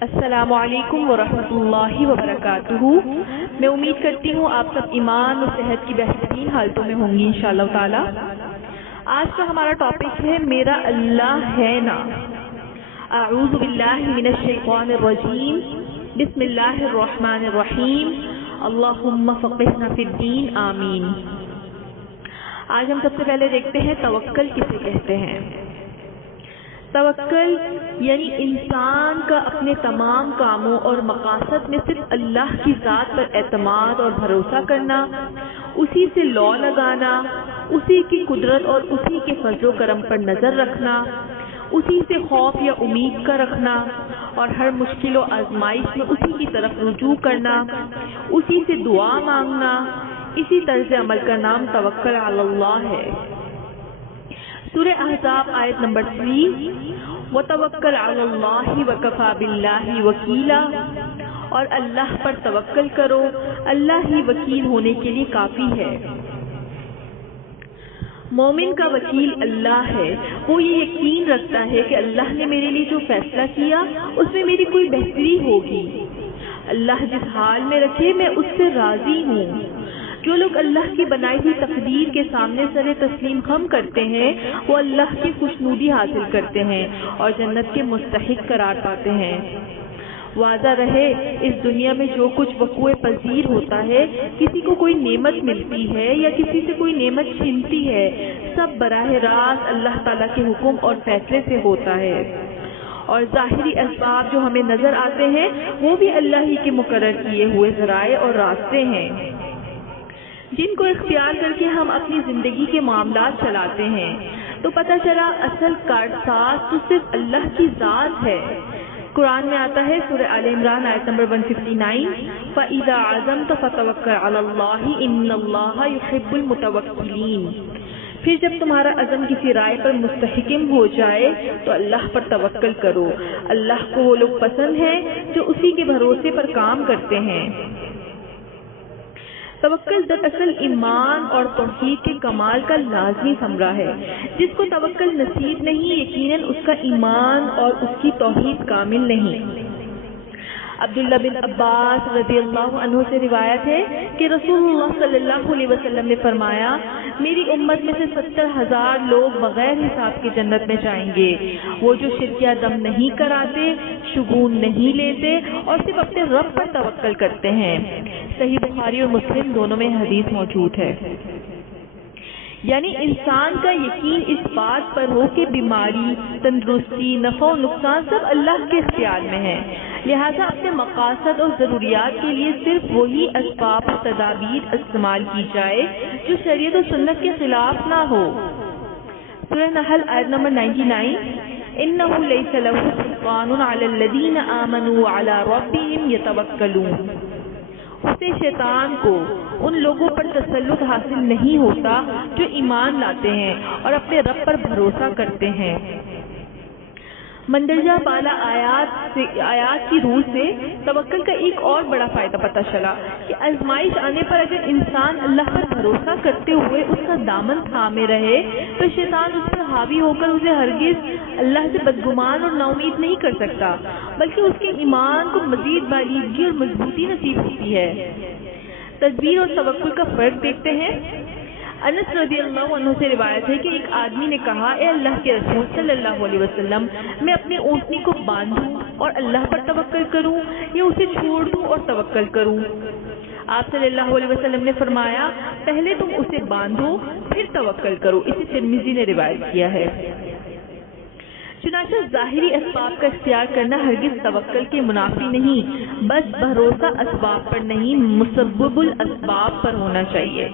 السلام علیکم ورحمۃ اللہ وبرکاتہ۔ میں امید کرتی ہوں آپ سب ایمان اور صحت کی بہترین حالتوں میں ہوں گی انشاءاللہ تعالی۔ آج کا ہمارا ٹاپک ہے میرا اللہ ہے نا۔ اعوذ باللہ من الشیطان الرجیم، بسم اللہ الرحمن الرحیم، اللہم فقہنا فی الدین، آمین۔ آج ہم سب سے پہلے دیکھتے ہیں توکل کسے کہتے ہیں۔ توکل یعنی انسان کا اپنے تمام کاموں اور مقاصد میں صرف اللہ کی ذات پر اعتماد اور بھروسہ کرنا، اسی سے لو لگانا، اسی کی قدرت اور اسی کے فضل و کرم پر نظر رکھنا، اسی سے خوف یا امید کا رکھنا اور ہر مشکل و آزمائش میں اسی کی طرف رجوع کرنا، اسی سے دعا مانگنا، اسی طرز عمل کا نام توکل علی اللہ ہے۔ سورہ احزاب آیت نمبر 3، وَتَوَكَّلْ عَلَى اللَّهِ وَكَفَى بِاللَّهِ وَكِيلًا، اور اللہ پر توکل کرو، اللہ ہی وکیل ہونے کے لیے کافی ہے۔ مومن کا وکیل اللہ ہے، وہ یہ یقین رکھتا ہے کہ اللہ نے میرے لیے جو فیصلہ کیا اس میں میری کوئی بہتری ہوگی، اللہ جس حال میں رکھے میں اس سے راضی ہوں۔ جو لوگ اللہ کی بنائی ہوئی تقدیر کے سامنے سر تسلیم خم کرتے ہیں وہ اللہ کی خوشنودی حاصل کرتے ہیں اور جنت کے مستحق قرار پاتے ہیں۔ واضح رہے اس دنیا میں جو کچھ وقوع پذیر ہوتا ہے، کسی کو کوئی نعمت ملتی ہے یا کسی سے کوئی نعمت چھنتی ہے، سب براہ راست اللہ تعالیٰ کے حکم اور فیصلے سے ہوتا ہے، اور ظاہری اسباب جو ہمیں نظر آتے ہیں وہ بھی اللہ ہی کے مقرر کیے ہوئے ذرائع اور راستے ہیں جن کو اختیار کر کے ہم اپنی زندگی کے معاملات چلاتے ہیں۔ تو پتہ چلا اصل کارساز تو صرف اللہ کی ذات ہے۔ قرآن میں آتا ہے سورہ آل عمران آیت نمبر 159، فَإِذَا عَزَمْتَ فَتَوَكَّلْ عَلَى اللَّهِ إِنَّ اللَّهَ يُحِبُّ الْمُتَوَكِّلِينَ۔ پھر جب تمہارا عزم کسی رائے پر مستحکم ہو جائے تو اللہ پر توکل کرو، اللہ کو وہ لوگ پسند ہیں جو اسی کے بھروسے پر کام کرتے ہیں۔ توکل دراصل ایمان اور توحید کے کمال کا لازمی ثمرہ ہے۔ جس کو توکل نصیب نہیں، یقیناً اس کا ایمان اور اس کی توحید کامل نہیں۔ عبداللہ بن عباس رضی اللہ عنہ سے روایت ہے کہ رسول اللہ صلی اللہ علیہ وسلم نے فرمایا، میری امت میں سے 70,000 لوگ بغیر حساب کے جنت میں جائیں گے، وہ جو شرکیہ دم نہیں کراتے، شگون نہیں لیتے اور صرف اپنے رب پر توکل کرتے ہیں۔ صحیح بخاری اور مسلم دونوں میں حدیث موجود ہے۔ یعنی انسان کا یقین اس بات پر ہو کہ بیماری، تندرستی، نفع و نقصان سب اللہ کے اختیار میں ہے، لہذا اپنے مقاصد اور ضروریات کے لیے صرف وہی اسباب اور تدابیر استعمال کی جائے جو شریعت و سنت کے خلاف نہ ہو۔ سورہ نحل آیت نمبر 99، إِنَّهُ لَيْسَ لَهُ سُلْطَانٌ عَلَى الَّذِينَ آمَنُوا وَعَلَى رَبِّهِمْ يَتَوَكَّلُونَ۔ اسے شیطان کو ان لوگوں پر تسلط حاصل نہیں ہوتا جو ایمان لاتے ہیں اور اپنے رب پر بھروسہ کرتے ہیں۔ مندرجہ بالا آیات کی روح سے توکل کا ایک اور بڑا فائدہ پتہ چلا کہ آزمائش آنے پر اگر انسان اللہ پر بھروسہ کرتے ہوئے اس کا دامن تھامے رہے تو شیطان اس پر حاوی ہو کر اسے ہرگز اللہ سے بدگمان اور نا امید نہیں کر سکتا، بلکہ اس کے ایمان کو مزید بالیدگی اور مضبوطی نصیب ہوتی ہے۔ تدبیر اور توکل کا فرق دیکھتے ہیں۔ انس رضی اللہ عنہ سے روایت ہے کہ ایک آدمی نے کہا، اے اللہ کے رسول صلی اللہ علیہ وسلم، میں اپنے اونٹنی کو باندھوں اور اللہ پر توکل کروں یا اسے چھوڑ دوں اور توکل کروں؟ آپ صلی اللہ علیہ وسلم نے فرمایا، پہلے تم اسے باندھو پھر توکل کرو۔ اسے ترمذی نے روایت کیا ہے۔ چنانچہ ظاہری اسباب کا اختیار کرنا ہرگز توکل کے منافی نہیں، بس بھروسہ اسباب پر نہیں، مسبب الاسباب پر ہونا چاہیے۔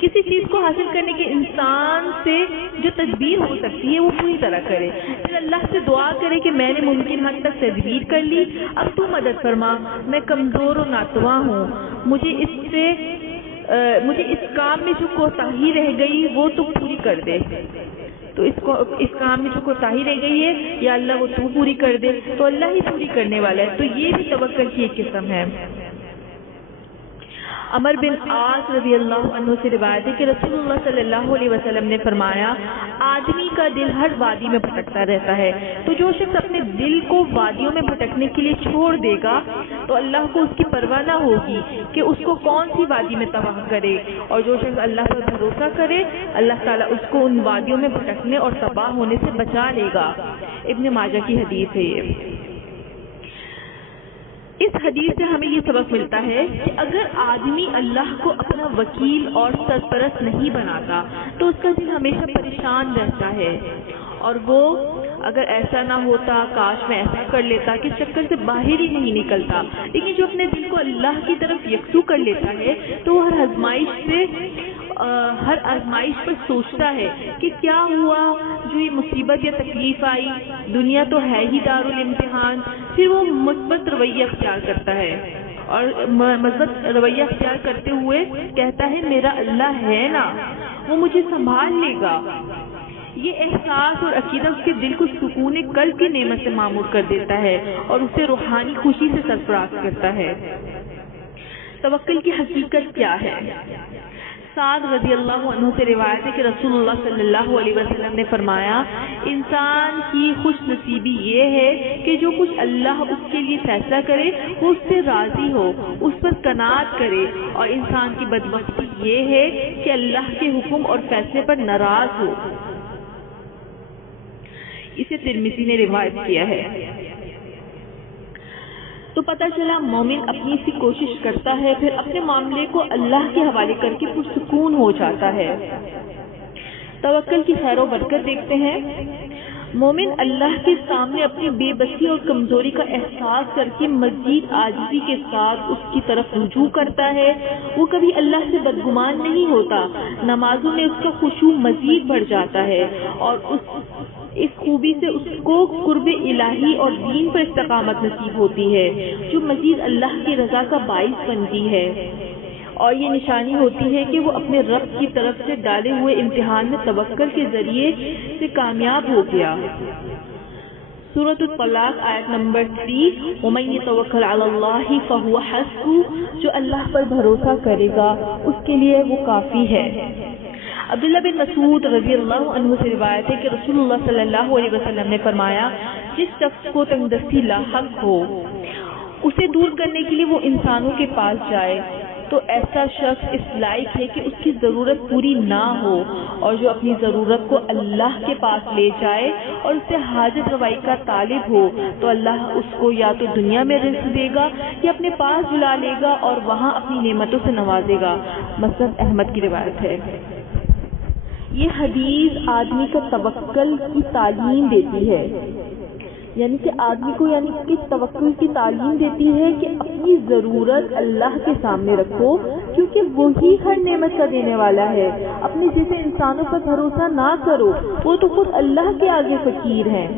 کسی چیز کو حاصل کرنے کے انسان سے جو تدبیر ہو سکتی ہے وہ پوری طرح کرے، پھر اللہ سے دعا کرے کہ میں نے ممکن حد تک تدبیر کر لی، اب تو مدد فرما، میں کمزور و ناتواں ہوں، مجھے اس کام میں جو کوتاہی رہ گئی وہ تو پوری کر دے، تو اس کام میں جو کوتاہی رہ گئی ہے یا اللہ وہ تو پوری کر دے، تو اللہ ہی پوری کرنے والا ہے۔ تو یہ بھی توکل کی ایک قسم ہے۔ عمر بن عاص رضی اللہ عنہ سے روایت ہے کہ رسول اللہ صلی اللہ علیہ وسلم نے فرمایا، آدمی کا دل ہر وادی میں بھٹکتا رہتا ہے، تو جو شخص اپنے دل کو وادیوں میں بھٹکنے کے لیے چھوڑ دے گا تو اللہ کو اس کی پرواہ نہ ہوگی کہ اس کو کون سی وادی میں تباہ کرے، اور جو شخص اللہ پر بھروسہ کرے اللہ تعالیٰ اس کو ان وادیوں میں بھٹکنے اور تباہ ہونے سے بچا لے گا۔ ابن ماجہ کی حدیث ہے یہ۔ اس حدیث سے ہمیں یہ سبق ملتا ہے کہ اگر آدمی اللہ کو اپنا وکیل اور سرپرست نہیں بناتا تو اس کا دل ہمیشہ پریشان رہتا ہے، اور وہ اگر ایسا نہ ہوتا، کاش میں ایسا کر لیتا، کہ چکر سے باہر ہی نہیں نکلتا۔ لیکن جو اپنے دل کو اللہ کی طرف یکسو کر لیتا ہے تو وہ ہر آزمائش پر سوچتا ہے کہ کیا ہوا، جو یہ مصیبت یا تکلیف آئی، دنیا تو ہے ہی دارالامتحان، پھر وہ مثبت رویہ اختیار کرتا ہے، اور مثبت رویہ اختیار کرتے ہوئے کہتا ہے میرا اللہ ہے نا، وہ مجھے سنبھال لے گا۔ یہ احساس اور عقیدہ اس کے دل کو سکون قلب کی نعمت سے معمور کر دیتا ہے اور اسے روحانی خوشی سے سرفراز کرتا ہے۔ توکل کی حقیقت کیا ہے؟ سعد رضی اللہ عنہ سے روایت ہے کہ رسول اللہ صلی اللہ علیہ وسلم نے فرمایا، انسان کی خوش نصیبی یہ ہے کہ جو کچھ اللہ اس کے لیے فیصلہ کرے وہ اس سے راضی ہو، اس پر قناعت کرے، اور انسان کی بدبختی یہ ہے کہ اللہ کے حکم اور فیصلے پر ناراض ہو۔ اسے ترمذی نے روایت کیا ہے۔ تو پتہ چلا مومن اپنی سی کوشش کرتا ہے، پھر اپنے معاملے کو اللہ کے حوالے کر کے پرسکون ہو جاتا ہے۔ توکل کی خیر و برکت دیکھتے ہیں۔ مومن اللہ کے سامنے اپنی بے بسی اور کمزوری کا احساس کر کے مزید عاجزی کے ساتھ اس کی طرف رجوع کرتا ہے۔ وہ کبھی اللہ سے بدگمان نہیں ہوتا، نمازوں میں اس کا خشوع مزید بڑھ جاتا ہے، اور اس خوبی سے اس کو قرب الہی اور دین پر استقامت نصیب ہوتی ہے جو مزید اللہ کی رضا کا باعث بنتی ہے، اور یہ نشانی ہوتی ہے کہ وہ اپنے رب کی طرف سے ڈالے ہوئے امتحان میں توکل کے ذریعے سے کامیاب ہو گیا۔ سورۃ الطلاق آیت نمبر 3، وَمَن يَتَوَکَّلْ عَلَى اللَّهِ فَهُوَ حَسْبُهُ، جو اللہ پر بھروسہ کرے گا اس کے لیے وہ کافی ہے۔ عبداللہ بن مسعود رضی اللہ عنہ سے روایت ہے کہ رسول اللہ صلی اللہ علیہ وسلم نے فرمایا، جس شخص کو تنگدستی لاحق ہو اسے دور کرنے کے لیے وہ انسانوں کے پاس جائے تو ایسا شخص اس لائق ہے کہ اس کی ضرورت پوری نہ ہو، اور جو اپنی ضرورت کو اللہ کے پاس لے جائے اور اس سے حاجت روائی کا طالب ہو تو اللہ اس کو یا تو دنیا میں رزق دے گا یا اپنے پاس بلا لے گا اور وہاں اپنی نعمتوں سے نوازے گا۔ مسند احمد کی روایت ہے۔ یہ حدیث آدمی کا توکل کی تعلیم دیتی ہے، یعنی کہ آدمی کو اس کی توکل کی تعلیم دیتی ہے کہ اپنی ضرورت اللہ کے سامنے رکھو، کیونکہ وہی ہر نعمت کا دینے والا ہے۔ اپنے جیسے انسانوں پر بھروسہ نہ کرو، وہ تو خود اللہ کے آگے فقیر ہیں۔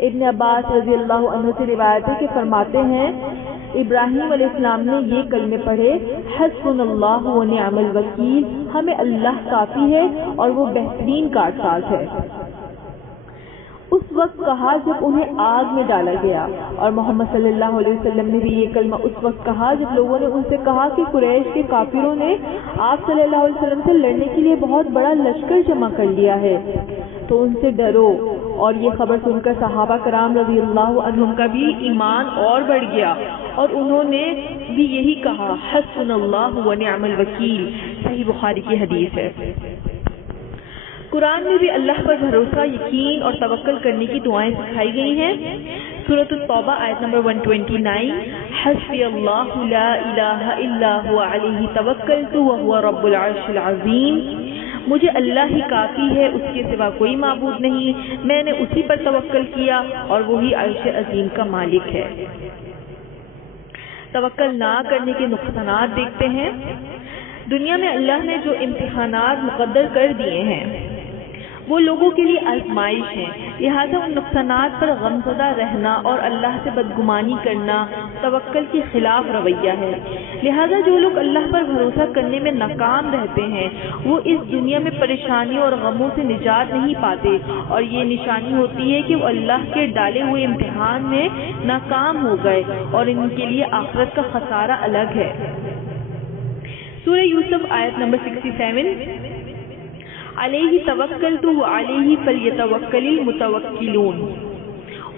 ابن عباس رضی اللہ عنہ سے روایت ہے کہ فرماتے ہیں، ابراہیم علیہ السلام نے یہ کلمے پڑھے، حسبنا اللہ و نعم الوکیل، ہمیں اللہ کافی ہے اور وہ بہترین کارساز ہے۔ اس وقت کہا جب انہیں آگ میں ڈالا گیا، اور محمد صلی اللہ علیہ وسلم نے بھی یہ کلمہ اس وقت کہا جب لوگوں نے ان سے کہا کہ قریش کے کافروں نے آپ صلی اللہ علیہ وسلم سے لڑنے کے لیے بہت بڑا لشکر جمع کر لیا ہے، تو ان سے ڈرو۔ اور یہ خبر سن کر صحابہ کرام رضی اللہ عنہم کا بھی ایمان اور بڑھ گیا، اور انہوں نے بھی یہی کہا، حسبنا اللہ و نعم الوکیل۔ صحیح بخاری کی حدیث ہے۔ قرآن میں بھی اللہ پر بھروسہ، یقین اور توکل کرنے کی دعائیں سکھائی گئی ہیں۔ سورۃ التوبہ آیت نمبر 129، حسبی اللہ لا الہ الا هو علیہ توکلت وهو رب العرش العظیم، مجھے اللہ ہی کافی ہے، اس کے سوا کوئی معبود نہیں، میں نے اسی پر توکل کیا اور وہی عرش عظیم کا مالک ہے۔ توکل نہ کرنے کے نقصانات دیکھتے ہیں۔ دنیا میں اللہ نے جو امتحانات مقدر کر دیے ہیں وہ لوگوں کے لیے آزمائش ہیں، لہذا ان نقصانات پر غمزدہ رہنا اور اللہ سے بدگمانی کرنا توکل کے خلاف رویہ ہے۔ لہذا جو لوگ اللہ پر بھروسہ کرنے میں ناکام رہتے ہیں وہ اس دنیا میں پریشانیوں اور غموں سے نجات نہیں پاتے، اور یہ نشانی ہوتی ہے کہ وہ اللہ کے ڈالے ہوئے امتحان میں ناکام ہو گئے، اور ان کے لیے آخرت کا خسارہ الگ ہے۔ سورہ یوسف آیت نمبر 67، علیہ توکلت وعلیہ فلیتوکل المتوکلون،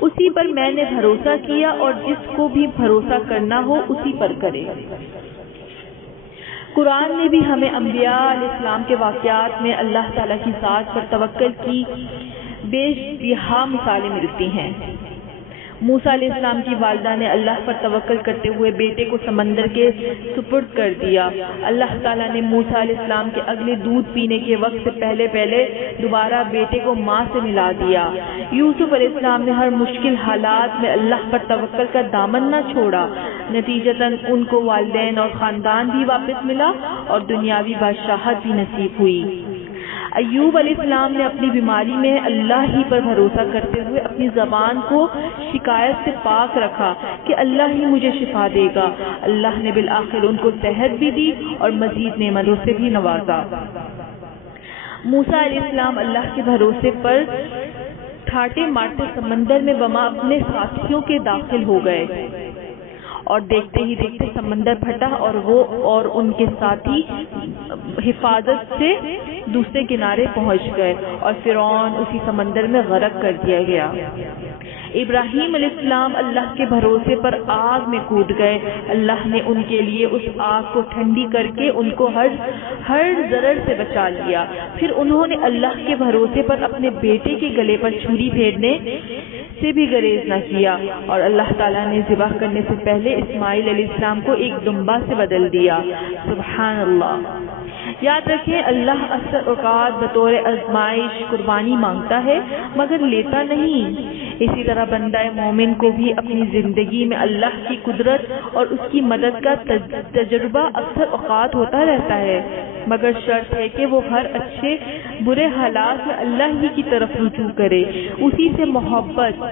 اسی پر میں نے بھروسہ کیا اور جس کو بھی بھروسہ کرنا ہو اسی پر کرے۔ قرآن میں بھی ہمیں انبیاء علیہ السلام کے واقعات میں اللہ تعالیٰ کی ذات پر توکل کی بے بہا مثالیں ملتی ہیں۔ موسیٰ علیہ السلام کی والدہ نے اللہ پر توکل کرتے ہوئے بیٹے کو سمندر کے سپرد کر دیا۔ اللہ تعالیٰ نے موسیٰ علیہ السلام کے اگلے دودھ پینے کے وقت سے پہلے دوبارہ بیٹے کو ماں سے ملا دیا۔ یوسف علیہ السلام نے ہر مشکل حالات میں اللہ پر توکل کا دامن نہ چھوڑا، نتیجتاً ان کو والدین اور خاندان بھی واپس ملا اور دنیاوی بادشاہت بھی نصیب ہوئی۔ ایوب علیہ السلام نے اپنی بیماری میں اللہ ہی پر بھروسہ کرتے ہوئے اپنی زبان کو شکایت سے پاک رکھا کہ اللہ ہی مجھے شفا دے گا۔ اللہ نے بالآخر ان کو صحت بھی دی اور مزید نعمتوں سے بھی نوازا۔ موسیٰ علیہ السلام اللہ کے بھروسے پر ٹھاٹے مارتے سمندر میں وما اپنے ساتھیوں کے داخل ہو گئے اور دیکھتے ہی دیکھتے سمندر پھٹا اور وہ اور ان کے ساتھی حفاظت سے دوسرے کنارے پہنچ گئے اور فرعون اسی سمندر میں غرق کر دیا گیا۔ ابراہیم علیہ السلام اللہ کے بھروسے پر آگ میں کود گئے۔ اللہ نے ان کے لیے اس آگ کو ٹھنڈی کر کے ان کو ہر ضرر سے بچا لیا۔ پھر انہوں نے اللہ کے بھروسے پر اپنے بیٹے کے گلے پر چھری پھیرنے سے بھی گریز نہ کیا اور اللہ تعالیٰ نے ذبح کرنے سے پہلے اسماعیل علیہ السلام کو ایک دمبا سے بدل دیا۔ سبحان اللہ۔ یاد رکھیں، اللہ اکثر اوقات بطور آزمائش قربانی مانگتا ہے مگر لیتا نہیں۔ اسی طرح بندہ مومن کو بھی اپنی زندگی میں اللہ کی قدرت اور اس کی مدد کا تجربہ اکثر اوقات ہوتا رہتا ہے، مگر شرط ہے کہ وہ ہر اچھے برے حالات میں اللہ ہی کی طرف رجوع کرے، اسی سے محبت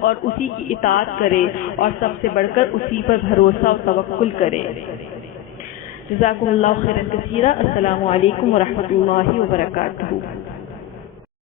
اور اسی کی اطاعت کرے اور سب سے بڑھ کر اسی پر بھروسہ اور توکل کرے۔ جزاکم اللہ خیرا کثیرا۔ السلام علیکم ورحمۃ اللہ وبرکاتہ۔